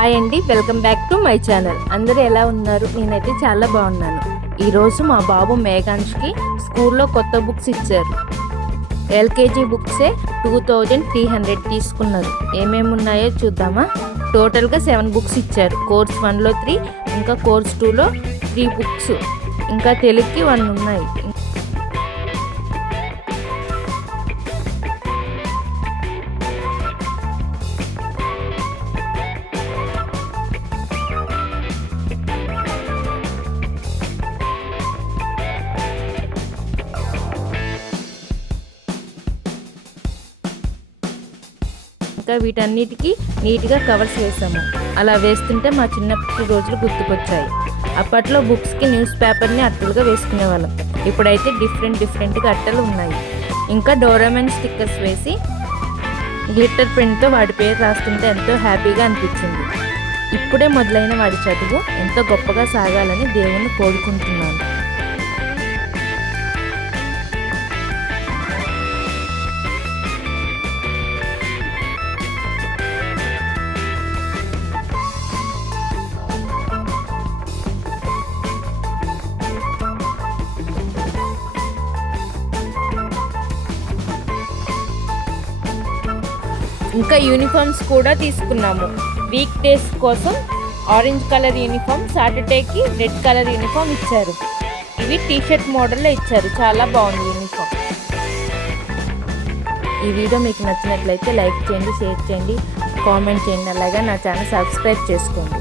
Hi అండి, welcome back to my channel. అందరూ ఎలా ఉన్నారు? నేనైతే చాలా బాగున్నాను. ఈరోజు మా బాబు మేఘాన్ష్కి స్కూల్లో కొత్త బుక్స్ ఇచ్చారు. ఎల్కేజీ బుక్సే 2300 తీసుకున్నారు. ఏమేమి ఉన్నాయో చూద్దామా? టోటల్గా 7 బుక్స్ ఇచ్చారు. కోర్స్ 1లో 3, ఇంకా కోర్స్ 2లో 3 బుక్స్, ఇంకా తెలుగుకి 1 ఉన్నాయి. ఇంకా వీటన్నిటికీ నీట్గా కవర్స్ వేసాము. అలా వేస్తుంటే మా చిన్నప్పటి రోజులు గుర్తుకొచ్చాయి. అప్పట్లో బుక్స్కి న్యూస్ పేపర్ని అట్టలుగా వేసుకునేవాళ్ళం. ఇప్పుడైతే డిఫరెంట్గా అట్టలు ఉన్నాయి. ఇంకా డోరామెన్ స్టిక్కర్స్ వేసి గ్లిట్టర్ పెన్తో వాడి పేరు రాస్తుంటే ఎంతో హ్యాపీగా అనిపించింది. ఇప్పుడే మొదలైన వాడి చదువు ఎంతో గొప్పగా సాగాలని దేవుణ్ణి కోరుకుంటున్నాను. ఇంకా యూనిఫామ్స్ కూడా తీసుకున్నాము. వీక్ డేస్ కోసం ఆరెంజ్ కలర్ యూనిఫామ్, సాటర్డేకి రెడ్ కలర్ యూనిఫామ్ ఇచ్చారు. ఇవి టీషర్ట్ మోడల్లో ఇచ్చారు. చాలా బాగుంది యూనిఫామ్. ఈ వీడియో మీకు నచ్చినట్లయితే లైక్ చేయండి, షేర్ చేయండి, కామెంట్ చేయండి. అలాగే నా ఛానల్ సబ్స్క్రైబ్ చేసుకోండి.